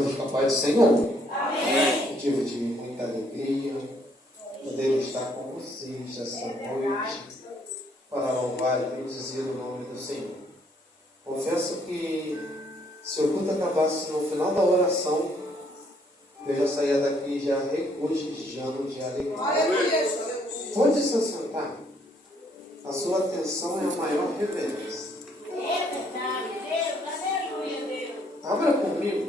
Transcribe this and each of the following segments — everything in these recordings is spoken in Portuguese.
todos com a paz do Senhor. Amém. Motivo de muita alegria poder estar com vocês essa noite para louvar e dizer o nome do Senhor. Confesso que se o culto acabasse no final da oração, eu já saía daqui já regozijando de alegria. Pode se sentar. A sua atenção é a maior reverência. É verdade, Deus, aleluia, Deus. Abra comigo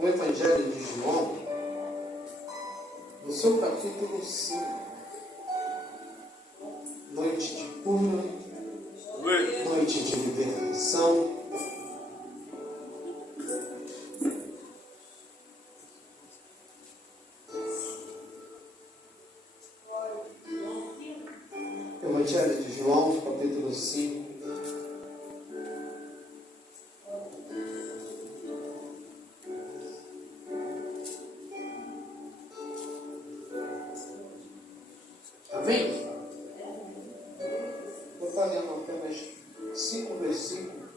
no Evangelho de João, no seu capítulo 5. Noite de cura, noite de libertação. Evangelho de João, capítulo 5. Amém? Vou estar lendo apenas 5 versículos.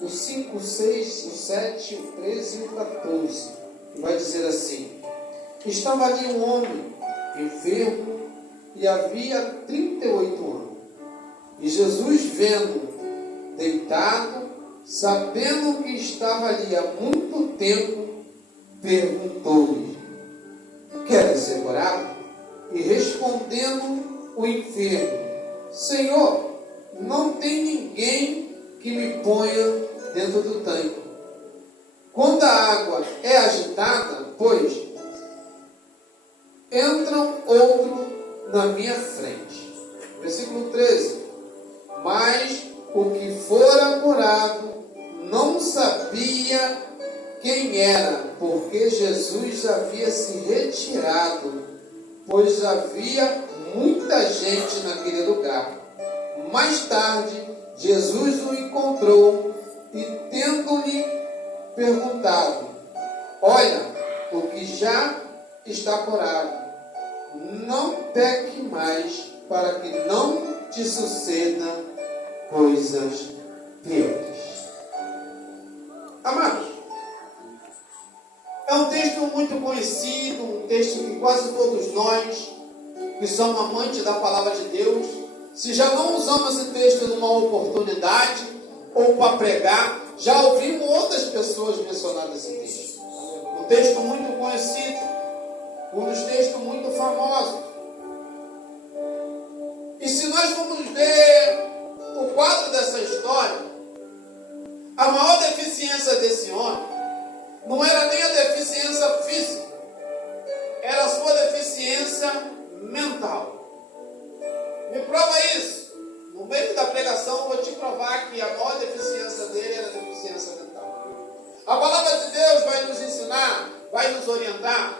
O 5, o 6, o 7, o 13 e o 14. Que vai dizer assim: estava ali um homem enfermo e havia 38 anos. E Jesus, vendo deitado, sabendo que estava ali há muito tempo, perguntou-lhe: queres ser curado? E respondendo o enfermo: Senhor, não tem ninguém que me ponha dentro do tanque. Quando a água é agitada, pois entram outro na minha frente. Versículo 13. Mas o que fora curado não sabia quem era, porque Jesus havia se retirado, pois havia muita gente naquele lugar. Mais tarde, Jesus o encontrou e, tendo-lhe perguntado: olha, o que já está curado, não peque mais, para que não te suceda coisas piores. Amados, é um texto muito conhecido, um texto que quase todos nós, que somos amantes da palavra de Deus, se já não usamos esse texto numa oportunidade ou para pregar, já ouvimos outras pessoas mencionar esse texto. Um texto muito conhecido, um dos textos muito famosos. E se nós formos ver o quadro dessa história, a maior deficiência desse homem não era nem a deficiência física, era a sua deficiência mental. Me prova isso. No meio da pregação, eu vou te provar que a maior deficiência dele era a deficiência mental. A palavra de Deus vai nos ensinar, vai nos orientar,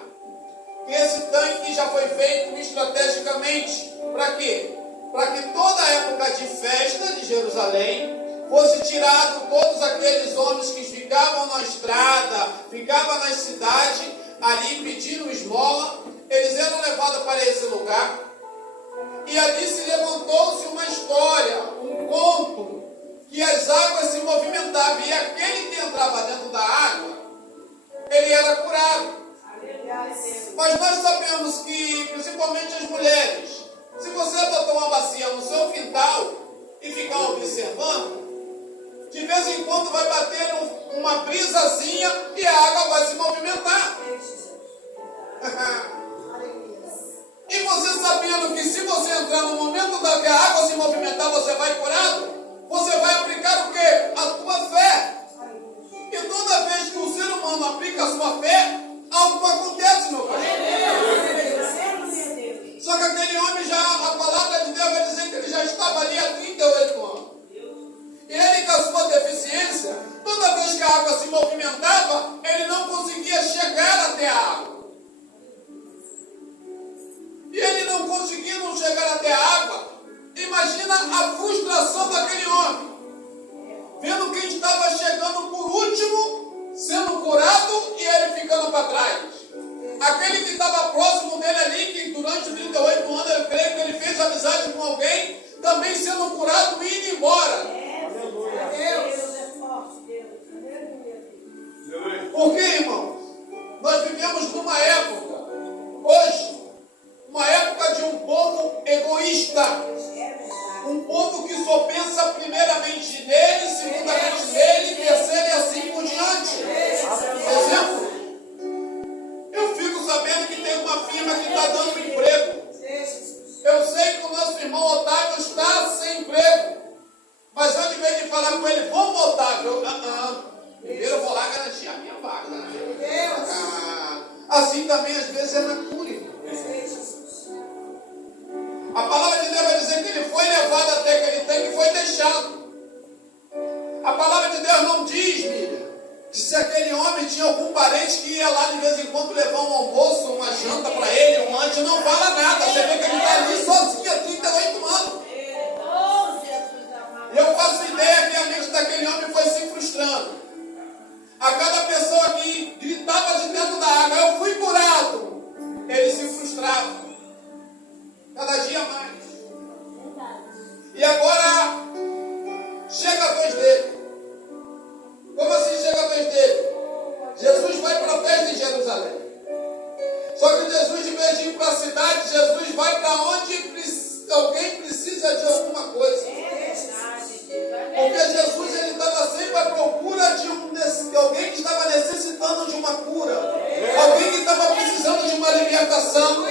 que esse tanque já foi feito estrategicamente. Para quê? Para que toda a época de festa de Jerusalém fosse tirado todos aqueles homens que ficavam na estrada, ficavam nas cidades, ali pedindo esmola. Eles eram levados para esse lugar. E ali se levantou-se uma história, um conto, que as águas se movimentavam. E aquele que entrava dentro da água, ele era curado. Mas nós sabemos que, principalmente as mulheres, se você botar uma bacia no seu quintal e ficar observando, de vez em quando vai bater uma brisazinha e a água vai se movimentar. E você sabendo que se você entrar no momento da que a água se movimentar, você vai curado, você vai aplicar o quê? A sua fé. E toda vez que o ser humano aplica a sua fé, algo acontece, meu pai. Só que aquele homem já, a palavra de Deus vai dizer que ele já estava ali há 38 anos. E ele, com a sua deficiência, toda vez que a água se movimentava, ele não conseguia chegar até a água. E ele não conseguindo chegar até a água, imagina a frustração daquele homem, vendo quem estava chegando por último, sendo curado e ele ficando para trás. Aquele que estava próximo dele ali, que durante 38 anos eu creio que ele fez amizade com alguém, também sendo curado e indo embora. botar, primeiro eu vou lá garantir a minha vaga. Assim também às vezes é na cura. A palavra de Deus vai dizer que ele foi levado até aquele tanque e foi deixado. A palavra de Deus não diz, Miriam, que se aquele homem tinha algum parente que ia lá de vez em quando levar um almoço, uma janta para ele, um lanche, não fala nada. Você vê que ele está ali sozinho há 38 anos. E eu faço ideia que a mente daquele homem foi se frustrando. A cada pessoa que gritava de dentro da água, eu fui curado, ele se frustrava. Cada dia mais. E agora, chega a vez dele. Como assim chega a vez dele? Jesus vai para a festa em Jerusalém. Só que Jesus, em vez de ir para a cidade, Jesus vai para onde alguém precisa de alguma coisa. Porque Jesus ele estava sempre à procura de alguém que estava necessitando de uma cura. Alguém que estava precisando de uma libertação.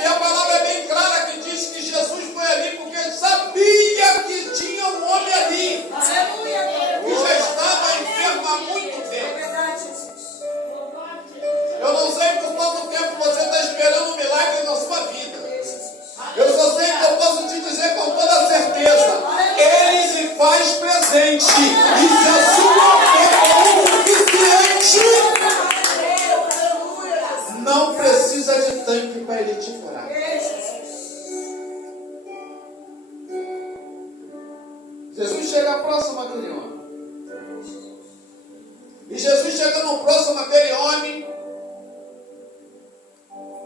E a palavra é bem clara que diz que Jesus foi ali porque sabia que tinha um homem ali que já estava enfermo há muito tempo. Eu não sei por quanto tempo você está esperando um milagre na sua vida. Eu só sei que eu posso te dizer com toda certeza: Ele se faz presente. E se a sua fé é o suficiente, não precisa de tanque para Ele te curar. Jesus chega próximo àquele homem. E Jesus chegando próximo àquele homem,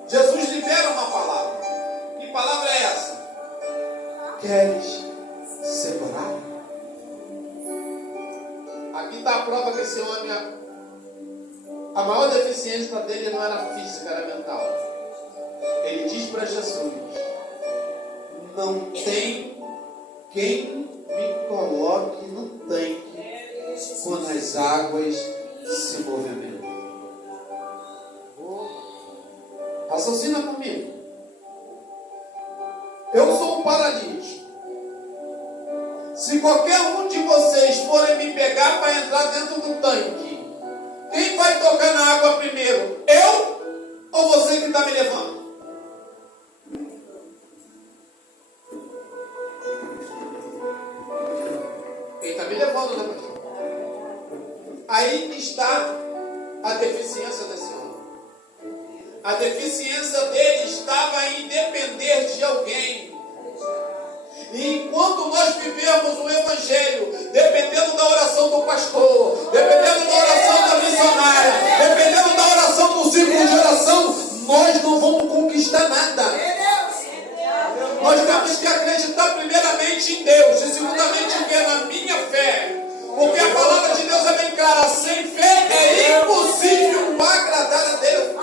Jesus libera uma palavra. Que palavra é essa? Queres ser curado? Aqui está a prova que esse homem, a maior deficiência dele não era física, era mental. Ele diz para Jesus: não tem quem me coloque no tanque quando as águas se movimentam. Raciocina comigo. Eu sou um paralítico. Se qualquer um de vocês forem me pegar para entrar dentro do tanque, quem vai tocar na água primeiro? Eu ou você que está me levando? Quem está me levando, né, pastor? Aí está a deficiência desse homem. A deficiência dele estava em depender de alguém. E enquanto nós vivemos o Evangelho, dependendo da oração do pastor, dependendo da oração da missionária, dependendo da oração do círculo de oração, nós não vamos conquistar nada. Nós temos que acreditar primeiramente em Deus e segundamente em na minha fé. Porque a palavra de Deus é bem clara: sem fé é impossível agradar a Deus.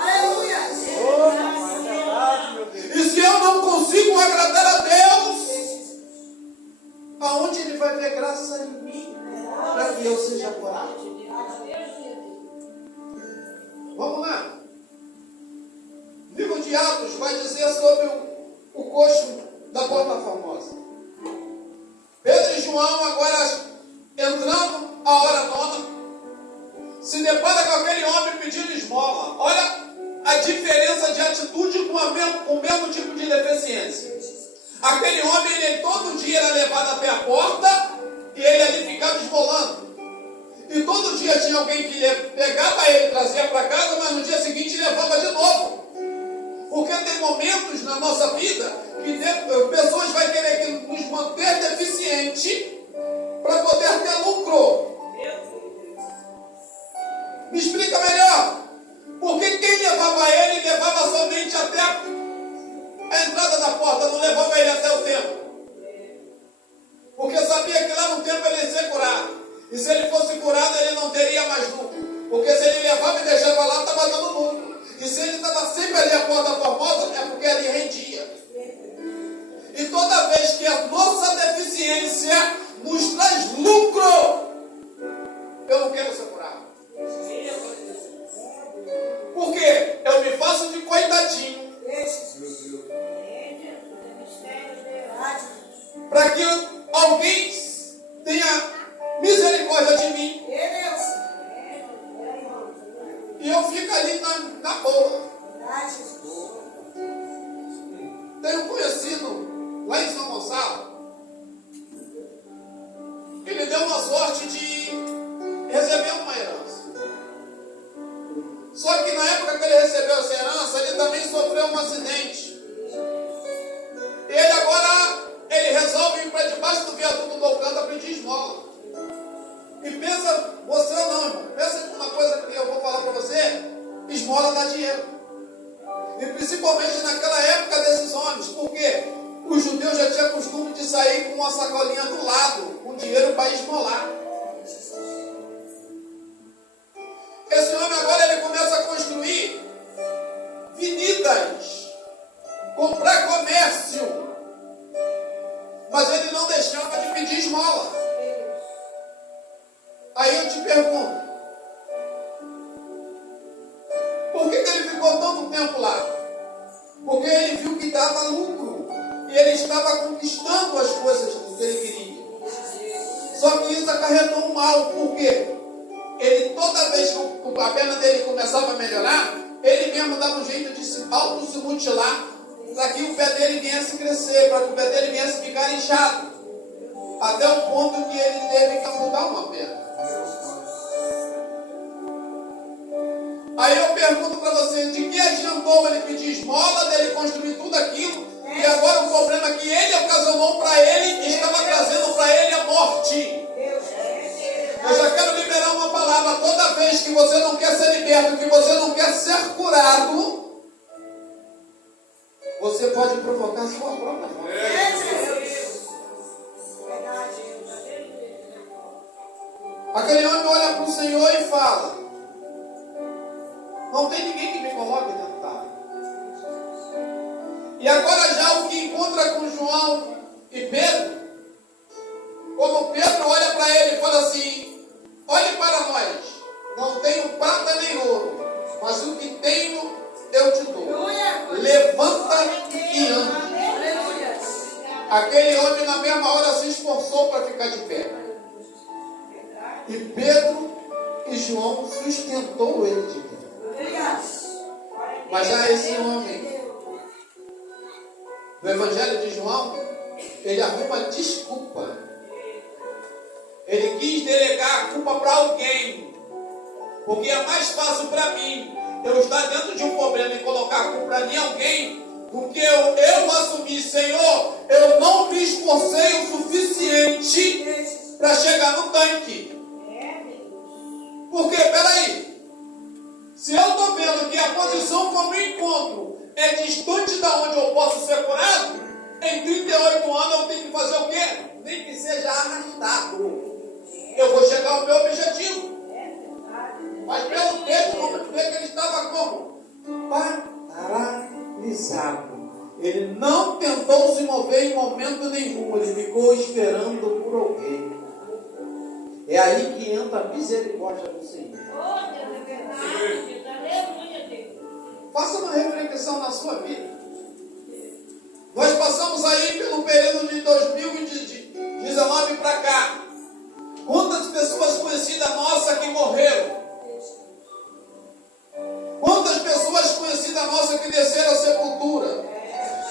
E se eu não consigo agradar a Deus, aonde Ele vai ver graça em mim para que eu seja curado? Vamos lá. O livro de Atos vai dizer sobre o coxo da Porta Formosa. Pedro e João, agora entrando a hora nona, se depara com aquele homem pedindo esmola. Olha a diferença de atitude com o mesmo tipo de deficiência. Aquele homem, ele todo dia era levado até a porta e ele ali ficava esmolando. E todo dia tinha alguém que pegava ele, trazia para casa, mas no dia seguinte levava de novo. Porque tem momentos na nossa vida que pessoas vão querer nos manter deficiente para poder ter lucro. Me explica melhor. Porque quem levava ele, levava somente até a entrada da porta, não levava ele até o templo. Porque sabia que lá no templo ele ia ser curado. E se ele fosse curado, ele não teria mais lucro. Porque se ele levava e deixava lá, estava dando lucro. E se ele estava sempre ali a porta formosa, é porque ali rendia. E toda vez que a nossa deficiência nos traz lucro, eu não quero ser curado. Por quê? Eu me faço de coitadinho. Para que, alguém tenha misericórdia de mim. E eu fico ali na boa. Tenho um conhecido lá em São Gonçalo. Ele deu uma sorte de receber uma herança. Só que na época que ele recebeu essa herança, ele também sofreu um acidente. Ele agora, ele resolve ir para debaixo do viaduto do Alcântara pedir esmola. E pensa, você ou não, irmão, pensa em uma coisa que eu vou falar para você: esmola dá dinheiro. E principalmente naquela época desses homens, porque os judeus já tinham costume de sair com uma sacolinha do lado, com dinheiro para esmolar. Esse homem agora ele começa a construir avenidas, comprar comércio, mas ele não deixava de pedir esmola. Aí eu te pergunto, por que ele ficou tanto tempo lá? Porque ele viu que dava lucro e ele estava conquistando as coisas que ele queria. Só que isso acarretou um mal, por quê? Ele, toda vez que a perna dele começava a melhorar, ele mesmo dava um jeito de se mutilar para que o pé dele viesse crescer, para que o pé dele viesse ficar inchado, até o ponto que ele teve que amputar uma perna. Aí eu pergunto para você, de que adiantou ele pedir esmola, dele construir tudo aquilo, e agora o problema que ele ocasionou para ele estava trazendo para ele a morte. Eu já quero liberar uma palavra: toda vez que você não quer ser liberto, que você não quer ser curado, você pode provocar sua própria morte. Aquele homem olha para o Senhor e fala: não tem ninguém que me coloque dentro da água. E agora já o que encontra com João e Pedro, como Pedro olha para ele e fala assim: olhe para nós, não tenho prata nem ouro, mas o que tenho eu te dou. Levanta e anda. Aquele homem na mesma hora se esforçou para ficar de pé. E Pedro e João sustentou ele de pé. Mas já esse homem, no Evangelho de João, ele arruma desculpa. Ele quis delegar a culpa para alguém, porque é mais fácil para mim eu estar dentro de um problema e colocar a culpa em alguém, do que eu assumir: Senhor, eu não me esforcei o suficiente para chegar no tanque. Porque, peraí, se eu estou vendo que a condição como eu encontro é distante da onde eu posso ser curado, em 38 anos eu tenho que fazer o quê? Nem que seja arrastado. Eu vou chegar ao meu objetivo. Mas pelo texto, vamos ver que ele estava como? Paralisado. Ele não tentou se mover em momento nenhum. Ele ficou esperando por alguém. É aí que entra a misericórdia do Senhor. Faça uma reflexão na sua vida. Nós passamos aí pelo período de 2019 para cá. Quantas pessoas conhecidas nossas que morreram? Quantas pessoas conhecidas nossas que desceram à sepultura?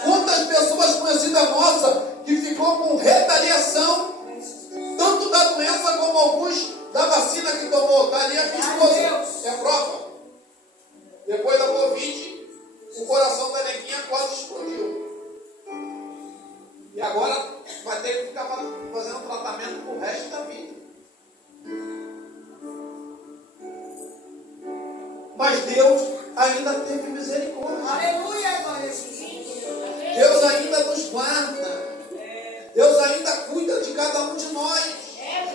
Quantas pessoas conhecidas nossas que ficou com retaliação, tanto da doença como alguns da vacina que tomou? Está ali a minha esposa, é a prova. Depois da Covid, o coração da neguinha quase explodiu. E agora vai ter que ficar fazendo tratamento pro resto da vida. Mas Deus ainda teve misericórdia. Aleluia, Deus ainda nos guarda. Deus ainda cuida de cada um de nós.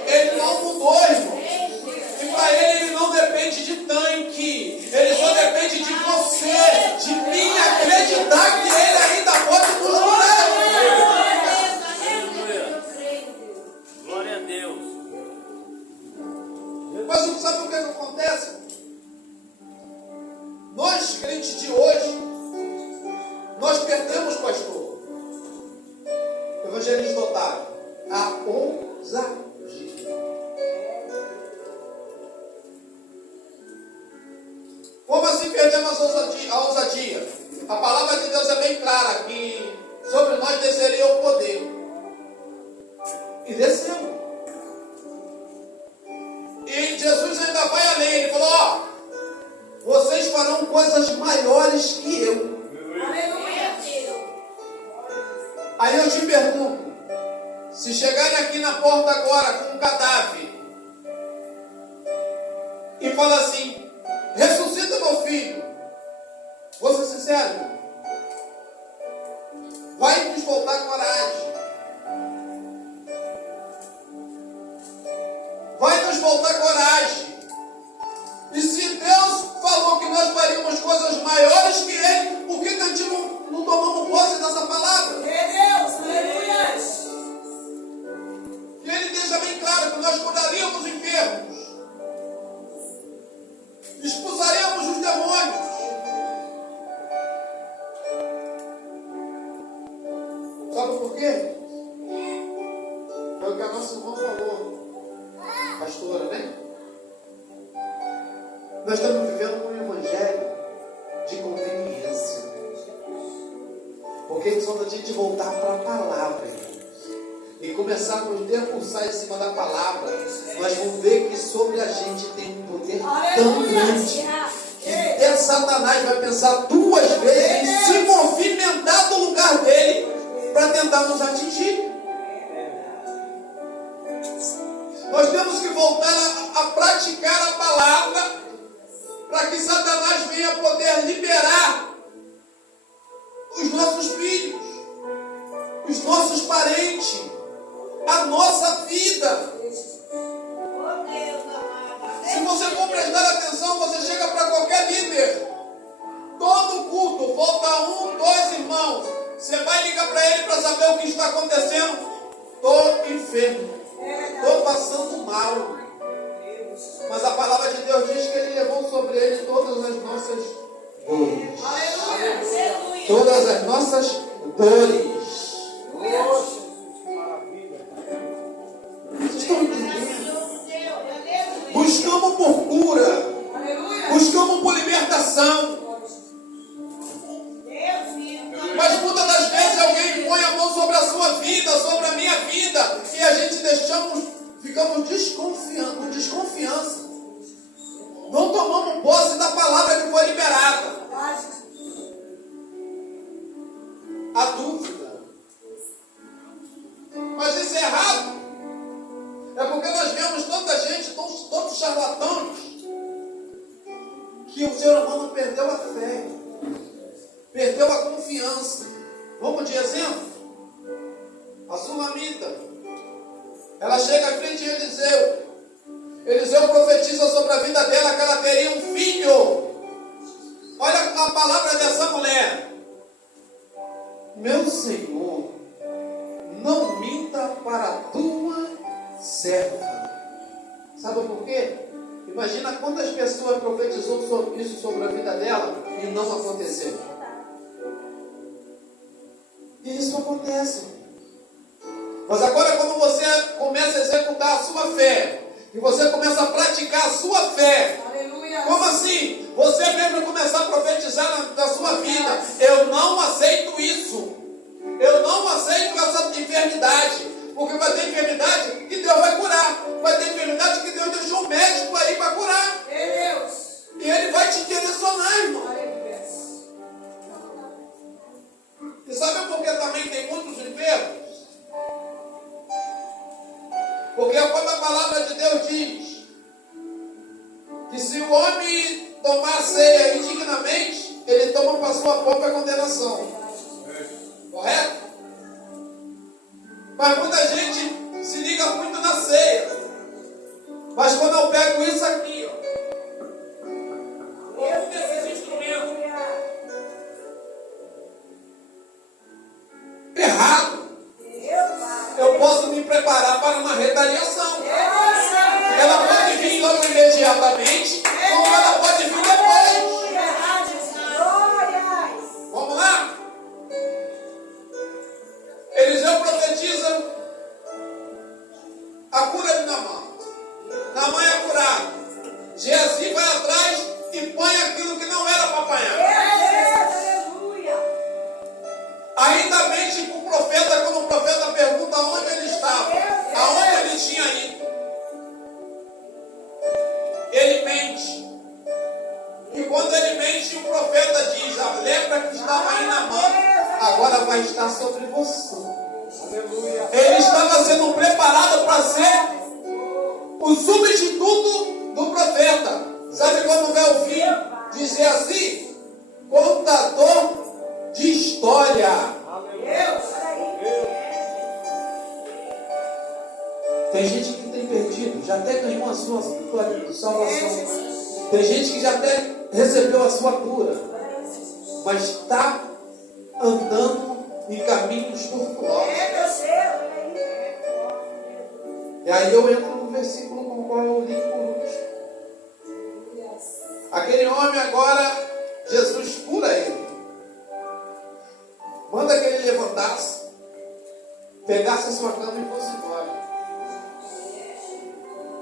Ele não mudou, irmão. E para ele não depende de tanque. Ele só depende de você, de mim, acreditar que ele ainda pode nos curar. Glória a Deus. Mas não sabe o que acontece? Nós, crentes de hoje, nós perdemos, pastor, evangelista Otávio, a ousadia. Como assim perdemos a ousadia? A palavra de Deus é bem clara que sobre nós desceria o poder. E desceu. E Jesus ainda vai além. Ele falou, ó, vocês farão coisas maiores que eu. Aí eu te pergunto, se chegarem aqui na porta agora com um cadáver e falar assim, ressuscita meu filho, vou ser sincero, vai nos faltar coragem. Vai nos faltar coragem. E se Deus falou que nós faríamos coisas maiores que Ele, por que a gente não tomamos posse dessa palavra? E Ele deixa bem claro que nós curaríamos enfermos, expulsaríamos os demônios. Sabe por quê? Foi o que a nossa irmã falou, pastora, né? Nós estamos vivendo um evangelho de conveniência. Porque só da gente voltar para a palavra, irmãos, e começar a nos debruçar em cima da palavra, nós vamos ver que sobre a gente tem um poder tão grande que até Satanás vai pensar duas vezes em se movimentar do lugar dele para tentar nos atingir. Nós temos que voltar a praticar a palavra para que Satanás venha poder liberar os nossos filhos, os nossos parentes, a nossa vida. Se você for prestar atenção, você chega para qualquer líder, todo culto, volta um, dois irmãos, você vai ligar para ele para saber o que está acontecendo. Estou enfermo, estou passando mal. Mas a palavra de Deus diz que Ele levou sobre Ele todas as nossas dores. Todas as nossas dores. Vocês estão entendendo? Buscamos por cura. Buscamos por libertação. Mas muitas das vezes alguém põe a mão sobre a sua vida, sobre a minha vida, e a gente ficamos com desconfiança. Não tomamos posse da palavra que foi liberada. A dúvida. Mas isso é errado. É porque nós vemos tanta gente, todos charlatãos, que o ser humano perdeu a fé, perdeu a confiança. Vamos de exemplo? A Sulamita, ela chega à frente de Eliseu. Eliseu profetiza sobre a vida dela que ela teria um filho. Olha a palavra dessa mulher. Meu Senhor, não minta para a tua serva. Sabe por quê? Imagina quantas pessoas profetizou sobre isso sobre a vida dela e não aconteceu. E isso acontece. Mas agora quando você começa a executar a sua fé, e você começa a praticar a sua fé. Aleluia. Como assim? Você mesmo começar a profetizar na sua vida. Eu não aceito isso. Eu não aceito essa enfermidade. Porque vai ter enfermidade que Deus vai curar. Vai ter enfermidade que Deus deixou o médico aí para curar. E Ele vai te direcionar, irmão. E sabe por que também tem muitos enfermos? Porque quando a palavra de Deus diz que se o homem tomar ceia indignamente, ele toma para a sua própria condenação. Correto? Mas muita gente se liga muito na ceia. Mas quando eu pego isso aqui, ó, um desses instrumentos errado, eu posso me preparar para uma retaliação. Ela pode vir logo imediatamente, como ela pode vir depois. Vamos lá? Eliseu profetiza Naamã é curado. Geazi vai atrás e põe aquilo que não era para apanhar. Ainda mente para o profeta, quando o profeta pergunta onde ele estava, aonde ele tinha ido. Ele mente. E quando ele mente, o profeta diz: a lepra que estava aí na mão, agora vai estar sobre você. Aleluia. Ele estava sendo preparado para ser o substituto do profeta. Sabe quando vai ouvir dizer assim? Contador de história. Tem gente que tem perdido, já até ganhou a sua salvação. Tem gente que já até recebeu a sua cura, mas está andando em caminhos tortuosos. E aí eu entro no versículo com o qual eu li por último. Aquele homem agora, Jesus cura ele. Manda que ele levantasse, pegasse a sua cama e fosse embora.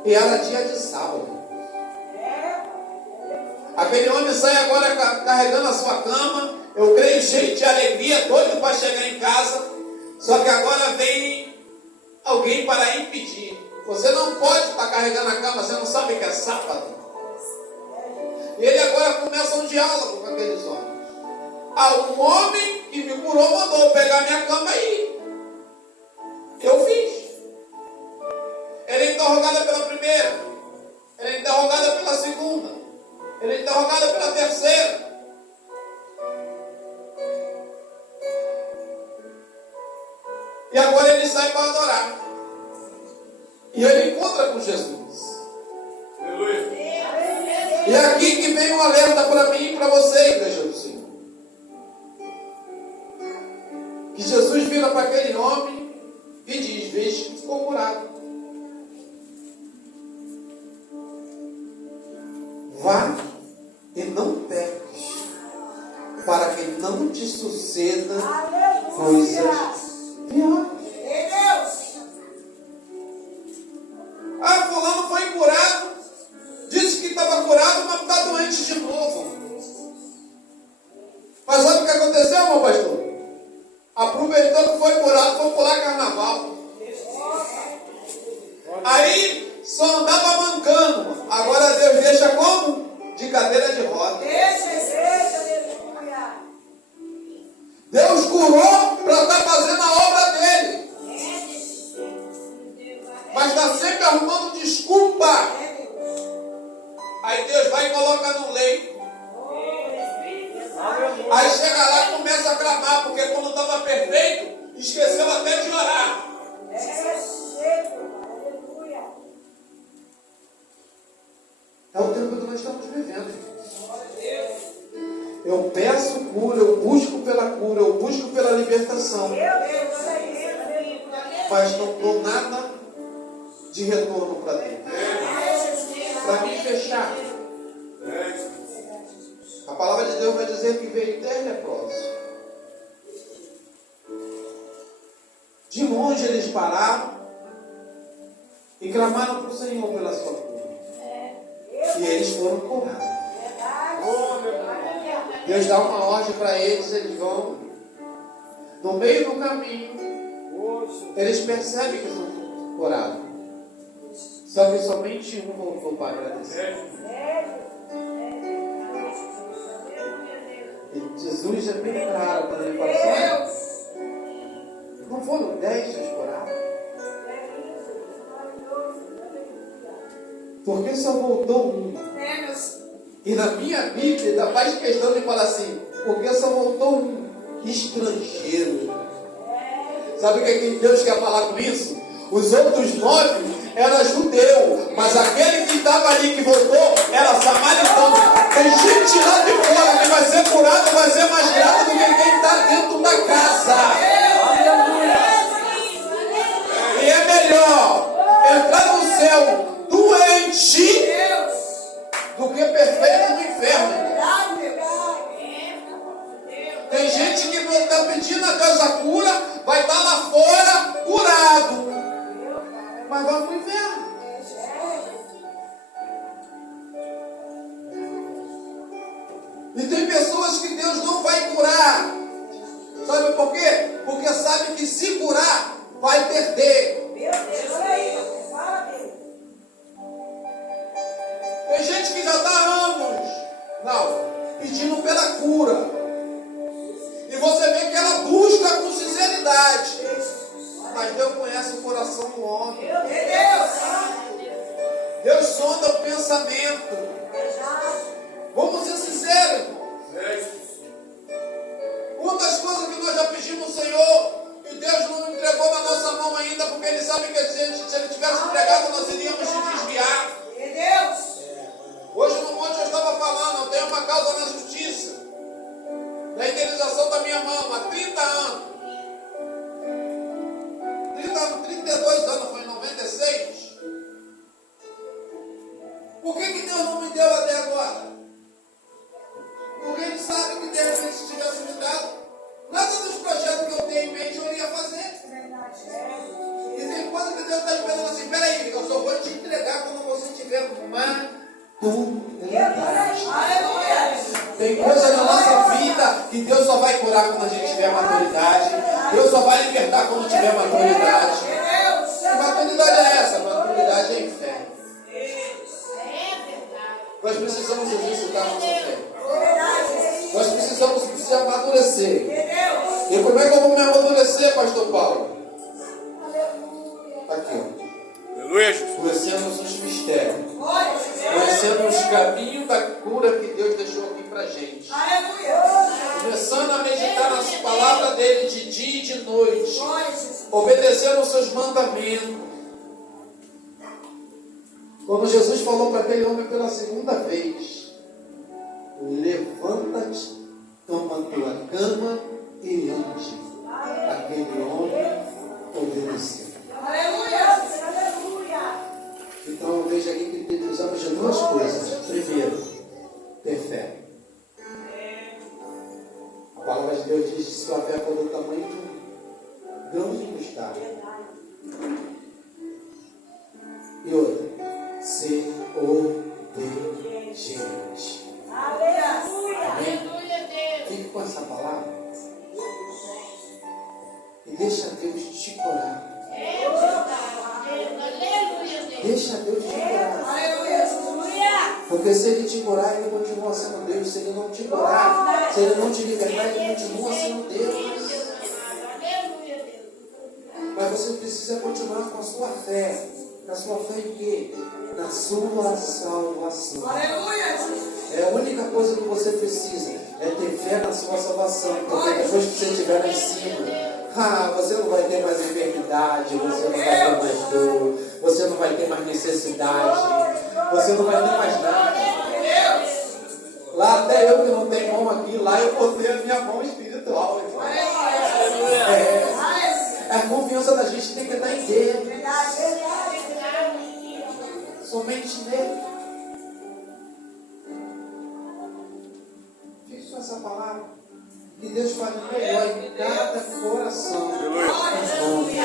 E era dia de sábado. Aquele homem sai agora carregando a sua cama. Eu creio cheio de alegria, doido para chegar em casa. Só que agora vem alguém para impedir. Você não pode estar carregando a cama, você não sabe que é sábado. E ele agora começa um diálogo com aqueles homens. Um homem que me curou mandou eu pegar minha cama e ir. Eu fiz. Ele é interrogado pela primeira. Ele é interrogado pela segunda. Ele é interrogado pela terceira. E agora ele sai para adorar. E ele encontra com Jesus. Aleluia. E é aqui que vem um alerta para mim e para você, igreja do Senhor. Que Jesus vira para aquele homem e diz: veja que ficou curado. Vá e não peques, para que não te suceda coisas piores. Fulano foi curado, disse que estava curado, mas está doente de novo. Mas olha o que aconteceu, meu pastor. Aproveitando que foi curado, foi pular carnaval. Aí só andava mancando. Agora Deus deixa como? De cadeira de roda. Deus curou para estar fazendo a obra dele. Mas está sempre arrumando desculpa. Aí Deus vai e coloca no leito. Aí chega lá e começa a clamar, porque quando estava perfeito, esqueceu até de orar. É o tempo que nós estamos vivendo. Eu peço cura, eu busco pela cura, eu busco pela libertação. Mas não dou nada de retorno para Deus. Para me fechar. A palavra de Deus vai dizer que veio 10 leprosos. De longe eles pararam e clamaram para o Senhor pela sua cura. E eles foram curados. Deus dá uma ordem para eles, eles vão. No meio do caminho, eles percebem que são curados. Só que somente um voltou para agradecer. E Jesus é bem claro quando ele fala assim: não foram 10 que curados? Porque só voltou um. E na minha Bíblia ainda faz questão de falar assim: porque só voltou um estrangeiro. Sabe o que Deus quer falar com isso? Os outros 9 eram judeus, mas aquele que estava ali que voltou era samaritano. Tem gente lá de fora que vai ser curado, vai ser mais grato do que quem está dentro da casa. E é melhor entrar no céu doente do que perfeito no inferno. Tem gente que está pedindo a Deus a cura, vai estar lá fora curado, mas vai para o inferno. E tem pessoas que Deus não vai curar. Sabe por quê? Porque sabe que se curar, vai perder. Meu Deus, olha aí. Fala, Deus. Tem gente que já está há anos, não, pedindo pela cura. E você vê que ela busca com sinceridade. Mas Deus conhece o coração do homem. Meu Deus. Deus sonda o pensamento. Vamos ser sinceros, irmão. Muitas coisas que nós já pedimos ao Senhor, e Deus não entregou na nossa mão ainda, porque Ele sabe que se Ele tivesse entregado, nós iríamos se desviar. Meu Deus. Hoje no monte eu estava falando, eu tenho uma causa na justiça, da indenização da minha mão, há 30 anos. 32 anos, foi em 96. Por que Deus não me deu até agora? Porque Ele sabe que de repente se tivesse me dado, nada dos projetos que eu tenho em mente eu iria fazer. E tem coisa que Deus está esperando assim, peraí, eu só vou te entregar quando você tiver maturidade. Tem coisa na nossa vida que Deus só vai curar quando a gente tiver maturidade. Deus só vai libertar quando tiver maturidade. Que maturidade é essa? Maturidade é em fé. Nós precisamos exercitar a nossa fé. Nós precisamos se amadurecer. E como é que eu vou me amadurecer, pastor Paulo? Aqui, ó. Aleluia, Jesus. Conhecendo os mistérios. Conhecendo os caminhos da cura que Deus deixou aqui pra gente. Começando a meditar nas palavras dele de dia e de noite. Obedecendo os seus mandamentos. Quando Jesus falou para aquele homem pela segunda vez: levanta-te, toma tua cama e ande. Aquele homem obedeceu. Então eu vejo aqui que precisamos de duas coisas. Primeiro, ter fé. A palavra de Deus diz que sua fé for do tamanho de um grão de mostarda. E outra, ser obediente. Amém? Fique com essa palavra e deixa Deus te curar. Deixa Deus te curar. Porque se Ele te curar, Ele continua sendo Deus. Se Ele não te curar, se Ele não te libertar, Ele continua sendo Deus. Mas você precisa continuar com a sua fé. Na sua fé em quê? Na sua salvação. É a única coisa que você precisa. É ter fé na sua salvação. Porque depois que você estiver lá em cima, você não vai ter mais enfermidade, você não vai ter mais dor, você não vai ter mais necessidade, você não vai ter mais nada. Lá até eu que não tenho mão aqui, lá eu botei a minha mão espiritual. A confiança da gente tem que estar em Deus. Somente nele. Fique com essa palavra. Que Deus fale melhor em cada coração. Em nome